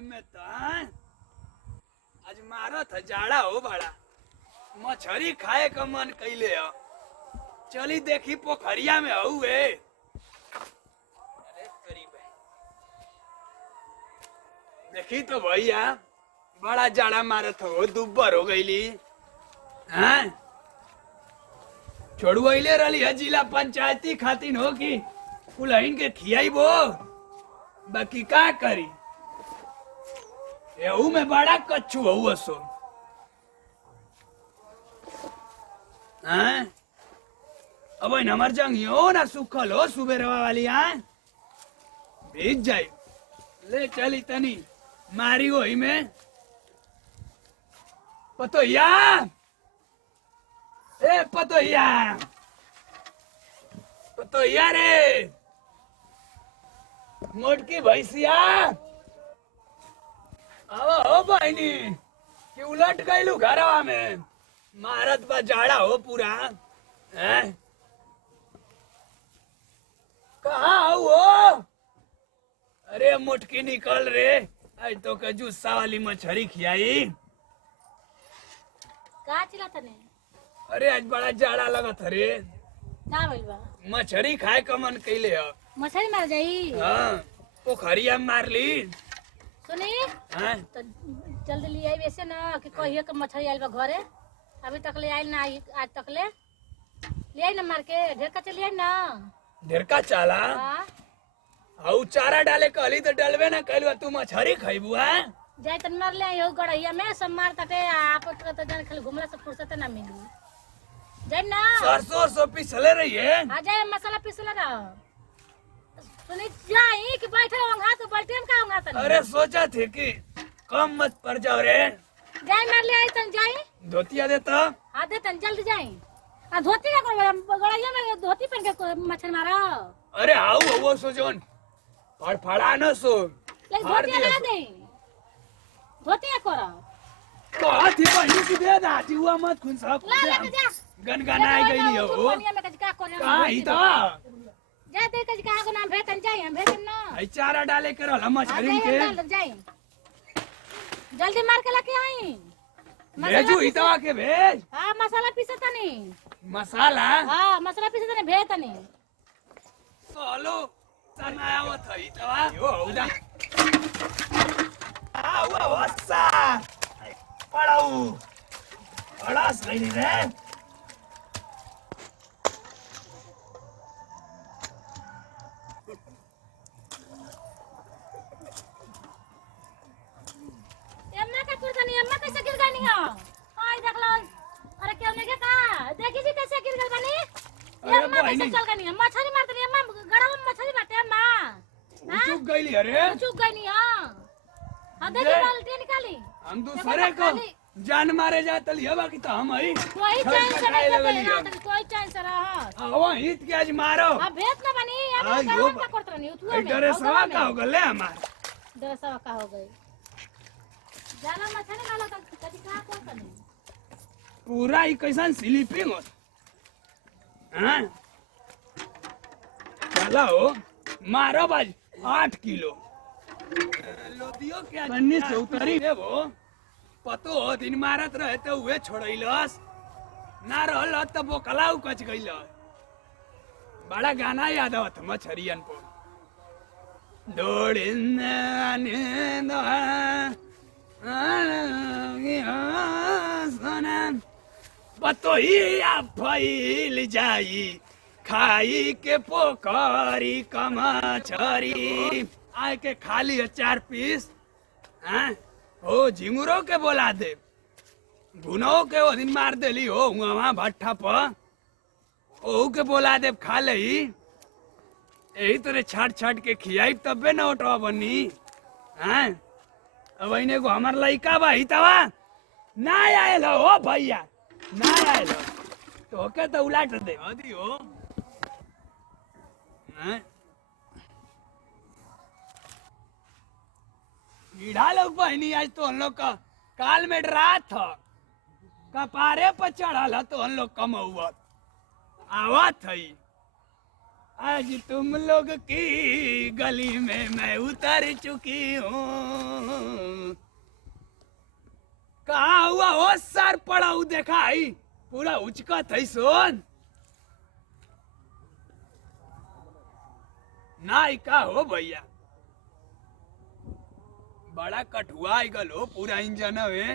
में तो आज मारो था जाड़ा हो बड़ा मछरी खाए का मन कैले हो। चली देखी पोखरिया में हुए। अरे करीब है। देखी तो भैया बड़ा जाड़ा मारत हो, दुब्बर हो गईली। हैं छोड़ुले रही है जिला पंचायती खातिन हो कि कुलहीन के खियाइबो, बाकी का करी एहू में बड़ा कच्चू हो सो। हैं अब हमार जंग हो ना सुखल हो सुबेरवा वाली भीज जाई। ले चली तनी मारी वही में पतोहिया। ए पतोहिया पतोहिया रे मोटकी भैंसिया अब हो बहनी कि उलट गईलू घरवा में मारत बा जाड़ा हो पूरा। हैं कहाँ हो? अरे मोटकी निकल रे, आज तो का जुस्सा वाली मछली खियाई। का चिल्लाता ने? अरे आज बड़ा जाड़ा लगत रे। का भइल बा? मछली खाए का मन कैले ह। मछली मार जाई? हाँ पोखरिया में मार ली। सुनी हाँ तो जल्दी ले आई वैसे ना कि कहिए कि मछली आइल बा घरे। अभी तक ले आइल ना, आज तक ले आई ना मार के ढेर का चली आई ना। ढेर का चाला हाँ हाउ चारा डाले कहली तो डलबे ना कहलू तू मछली खइबू। हैं जाई तन मार ले आई हो गड़ैया में सब मार तटे आप तो जान खाली घुमला से फुर्सत ना मिली। जाई ना सरसों सो पिसले रही है। आ जाए मसाला पीसला ना। सुनी जाई कि बैठे होंगा तो बैठे हम का होंगा तनी। अरे सोचा थे कि कम मत पड़ जाओ रे। जाई मार ले आई तन जाई। धोतिया दे तो हाँ दे तन जल्दी जाई। आ धोती ना करो गड़ैया में धोती पहन के मछली मारो। अरे हाउ वो सोजोन फड़फड़ा न सो ले धोती ना दे। धोती करो। तो हाथी पहनी की दे दा हुआ मत खुन सब ला ले जा। गनगनाई गईली हो। कोनिया में कज का करे। कहां ही तो जा दे कज का को नाम भेतन जाई हम भेतन ना। आई चारा डाले करल हम मछली के जाई जल्दी मार के लेके आई। भेजू हितवा के भेज। हां मसाला पीसता नहीं। मसाला हां मसाला पीसता नहीं भेतनी। सोलो चना आवत है हितवा यो उदा आवा वसा पड़ाऊ बड़ा सही रे। एम्मा का कुर्ता नहीं एम्मा कैसे गिर गई हो? आई देख लो। अरे क्यों नहीं के का देखी जी कैसे गिर गई बनी। एम्मा कैसे चल गई मछली मारती एम्मा गड़ा में मछली मारते एम्मा। चुप गईली अरे चुप गई नहीं हां। हां देखी बाल्टी निकाली। हम दूसरे को जान मारे जात लिया बाकी तो हम ही कोई चैन से नहीं करते कोई चैन से रहा। आवा हित के आज मारो। अब भेत ना बनी हाँ, अब यो का करत रहनी उठुआ में। डरे सवा का हो गले हमार डरे सवा का हो गई। जाना मछली वाला का कदी का करत नहीं। पूरा ही कैसन स्लीपिंग हो। हां चलो मारो बाज 8 किलो लोदियो के बन्नी से उतरी है वो पतो दिन मारत रहे तो उहे छोड़ैलस ना रहल त बोकलाऊ कच गइल। बड़ा गाना याद आवत मछरियन को दौड़िन पतोहिया फैल जाई खाई के पोखरी कमछरी आए के खाली 4 पीस। हैं ओ झिंगुरो के बोला दे भुनो के वो दिन मार देली हो वहाँ भट्ठा पर ओहू के बोला दे खा ले यही तरह छाट छाट के खियाई तबे न उठवा बनी। हैं अब इन्हें को हमार लइका बा हितवा ना आयल हो भैया ना आयल तो के तो उलाट दे आदि हो। हैं ईढ़ा लोग बहनी आज तो हम लोग का काल में डरा था कपारे पर चढ़ा तो हम लोग कमौत आवा थी। आज तुम लोग की गली में मैं उतर चुकी हूँ। सर पड़ा हूँ देखा आई पूरा उचका थई सोन ना का हो भैया बड़ा कठुआ आई गल हो पूरा इंजन है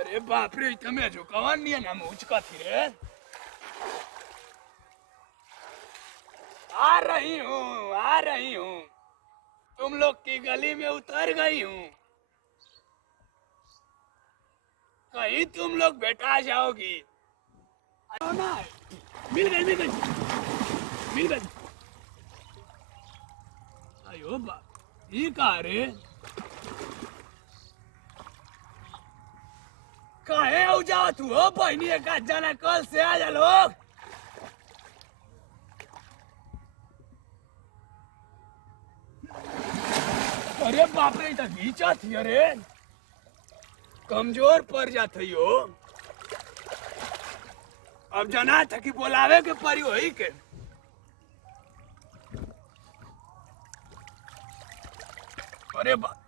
अरे बाप रे તમે झुकावन नहीं है ना मुझका थी रे आ रही हूँ तुम लोग की गली में उतर गई हूँ कहीं तुम लोग बैठा जाओगी मिल गई अयो बा ये कहा रे काहे हो जाओ तू हो बहनी एक जना कल से आ जा लोग अरे बाप रे तो घीचा थी अरे कमजोर पड़ जाती हो अब जना था कि बोलावे के परी होई के अरे बाप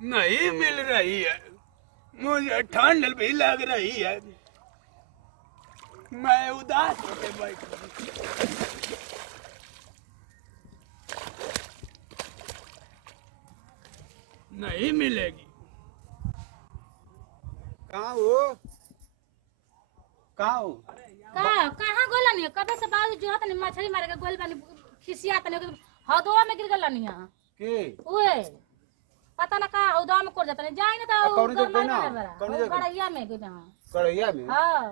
नहीं मिल रही है मुझे ठंड भी लग रही है मैं उदास होके बैठ नहीं मिलेगी कहाँ हो कहाँ गोला नहीं कबे से बाजू जो तनी मछली मारे के गोल बानी खिसिया तनी हदवा में गिर गला नहीं के ओए पता ना कहाँ हदवा में कोर जाता नहीं जाई ना तो कौन जगह ना कौन जगह कड़ैया में गई हां कड़ैया में हां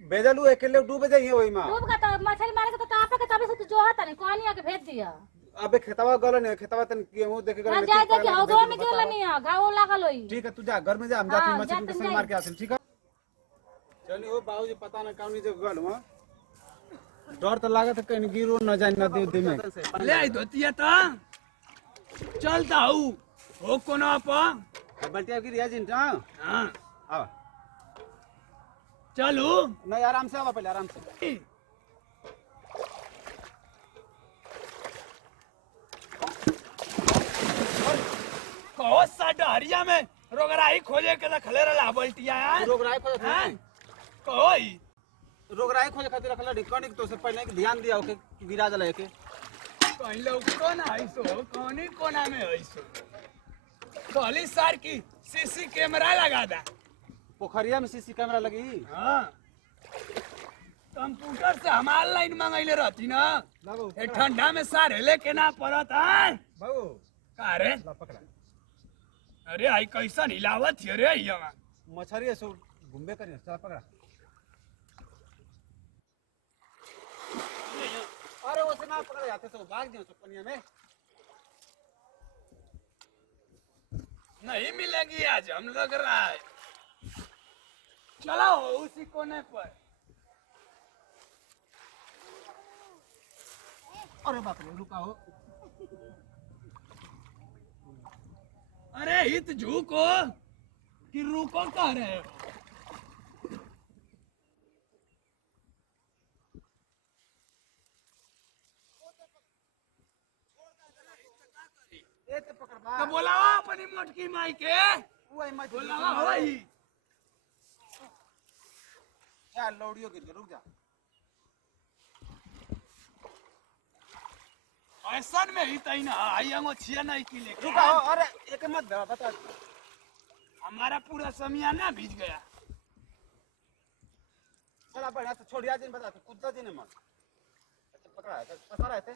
बेदलू अकेले डूब जाइए वही में डूब का तो मछली मारे के तो तापे के तबे से तू जो तनी कोनी आके भेज दिया अबे खेतवा गल ने खेतवा तन गेहूं देखे ना जाए देखे हदवा में गिर नहीं है घाव लागल होई ठीक है तू जा घर में जा हम जाते हैं मछली के संग मार के आते ठीक है चलिए ओ बाबूजी पता ना कौन जगह गल वहां डर तो लागत है कहीं गिरो न जाए नदी में ले आई धोतिया ता चलता हूँ हो कोना पर बल्टिया गिर या जिन हां हां आ चलू नहीं आराम से आवा पहले आराम से कहो डहरिया में रोगराई खोजे के रखले रला बल्टिया यार रोगराई खोज हैं कहो ई रोगराई खोज खातिर रखला ढिकनी तो से पहले ध्यान दिया ओके गिरा जला के कहीं लोग कौन ऐसो कौनी कोना में ऐसो कहली सर की सीसी कैमरा लगा दा पोखरिया में सीसी कैमरा लगी हाँ कंप्यूटर से हमार लाइन मंगैले रहती ना लगो ये ठंडा में सारे लेके ना पड़त है बाबू का रे ला पकड़ा अरे आई कैसा हिलावत है रे यहाँ मछरी है सो घूमबे करिए चल पकड़ा अरे वो से ना पकड़ जाते तो भाग दियो तो पनिया में नहीं मिलेगी आज हम लग रहा है चलो उसी कोने पर अरे बाप रे रुका हो अरे हित झुको कि रुको कह रहे हो ए ते पकड़ बा तो बोलाओ अपनी मोटकी माई के वो मत बोलाओ भाई क्या लौड़ियो गिर गया रुक जा ऐसा में ही तई ना आई हम छिया नहीं की लेके रुका हो अरे एक मत बता हमारा पूरा समियाना भीज गया चला बढ़िया तो छोड़िया दिन बता कुत्ता दिन मत पकड़ा है फंसा रहे थे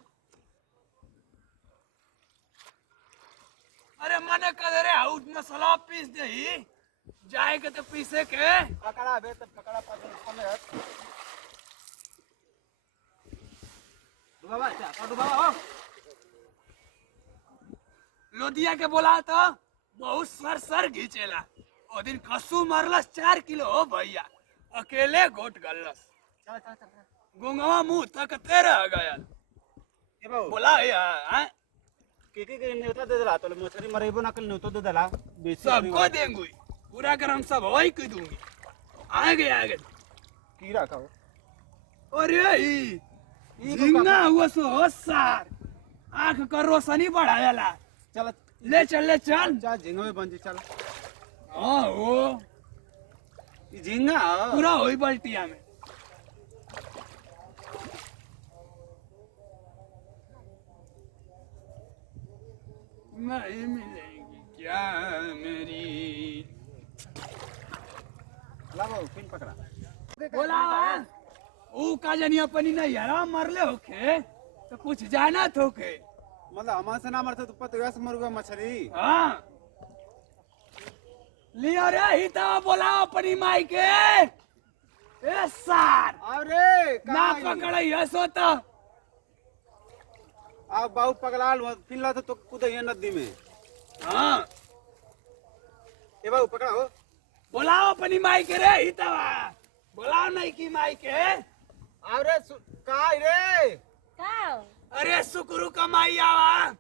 अरे मने कर रे आउट मसाला पीस दे ही जाएगा तो पीसे के पकड़ा बे तो पकड़ा पर समय डुबावा क्या डुबावा हो लोदिया के बोला तो बहुत सर घीचेला ओ दिन कसू मरलस 4 किलो हो भैया अकेले गोट गलस चल चल चल गुंगवा मुंह तक तेरा गया ए बाबू बोला यार के न्योता दे दला तो मछली मरेबो ना कल न्योता दे दला बेसी सबको देंगे पूरा गरम सब वही की दूंगी आगे कीड़ा का हो अरे ई झींगा हुआ सो सार आंख कर रोशनी बढ़ावेला चल ले चल जा झींगा में बन जी चल हाँ वो ई झींगा ह। पूरा होई बल्टिया में नहीं मिलेगी क्या मेरी ला बाबू फिर पकड़ा बोला ऊ का जनी अपनी नहीं हरा मरले होके तो कुछ जाना थोके मतलब हमारे से ना मरते तो पता वैसे मरुआ मछली हाँ लिया रे ही तो बोला अपनी माई के ए सार अरे ना पकड़ सो तो आप बाबू पकड़ाल पिल्ला तो कूद नदी में हाँ ए बाबू पकड़ा हो बोलाओ अपनी माई के रे ही तो बोलाओ नहीं की माई के अरे का रे का अरे सुकुरु कमाई आवा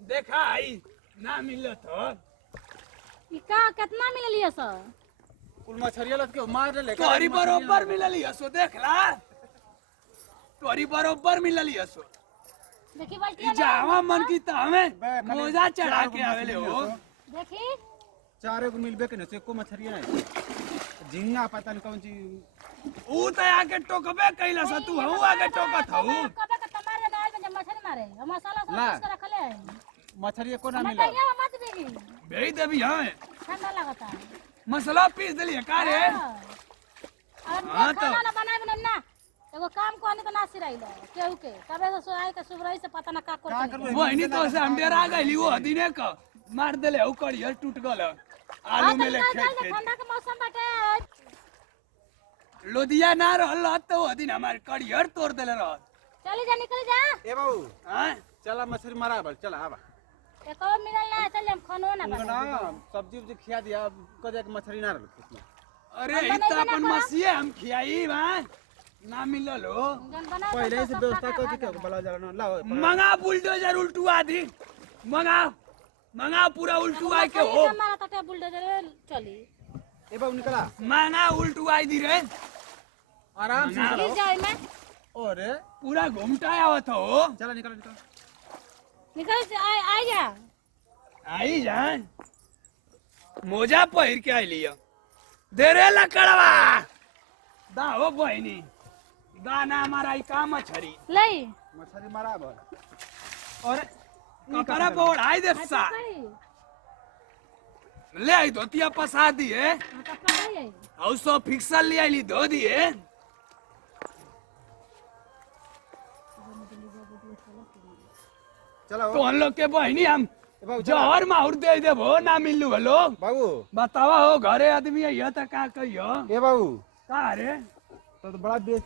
देखा आई ना मिलो तो ई का कितना मिललिए सर कुल मछरिया लत के मार ले तोरी बरोबर मिलली हसो देखला तोरी बरोबर मिलली हसो देखी ई बल्टिया जावा मन की तो हमें बे, खाली मोजा चढ़ा चार के गो आवेले मछली हो है देखी चारे को मिलबे के न को मछरिया है झींगा पता नहीं कौन चीज ऊ तो आके टोकबे कैला सा तू हऊ आके टोकत हऊ कबे का तमार के दाल में मछली मारे हम मसाला सब ला। पीस के रखले है मछरिया को ना हम मिला तैयार मत देगी भेज देबी हमें ठंडा लगता है मसाला पीस देलिए का रे और हाँ तो। खाना ना बनाए बने ना एगो काम कोनी तो ना सिराइला केहू के कबे से सोआई के सुबरई से पता ना का का कर करबे? वही तो से हम डेरा गइली वो दिने का मार देले हऊ कड़िया टूट गल आलू में ले खेत ठंडा के मौसम बाटे लोदिया ना रहल तो वो दिन हमारे कड़ियर तोड़ देले रह चली जा निकल जा ए बाबू हां चला मछली मारा बल चला आवा एक और मिलल ना चल हम खानो ना उनको बना ना सब्जी उब्जी खिया दिया कदे के मछली ना रहल उसमें अरे इ तो अपन मसीहे हम खियाई बा ना मिलल हो जन बना पहले से व्यवस्था कर दी के बला जरा ना लाओ मंगा बुलडोजर उल्टुआ दी मंगा पूरा उल्टुआ के हो हमारा तटे बुलडोजर चली ए बाबू निकला मंगा उल्टुआ दी रे आराम से गिर निकलो जाए मैं अरे पूरा घूमटा आवत हो चला निकल निकल निकल आ जा आई जान मोजा पहिर के आई लिया दे रे लकड़वा दा हो बहनी दाना हमारा ई काम मछरी लई मछली मारा बल और कपड़ा पर आई दे सा ले आई धोतिया पसा दिए और सो फिक्सल ले आई धो दिए चलो तो हम लोग के बहनी हम ए बाबू चला जहर माहुर दे देबो ना मिलू हेलो बाबू बतावा हो घरे आदमी है त का कहियो ए बाबू का रे तो बड़ा बेइज्जती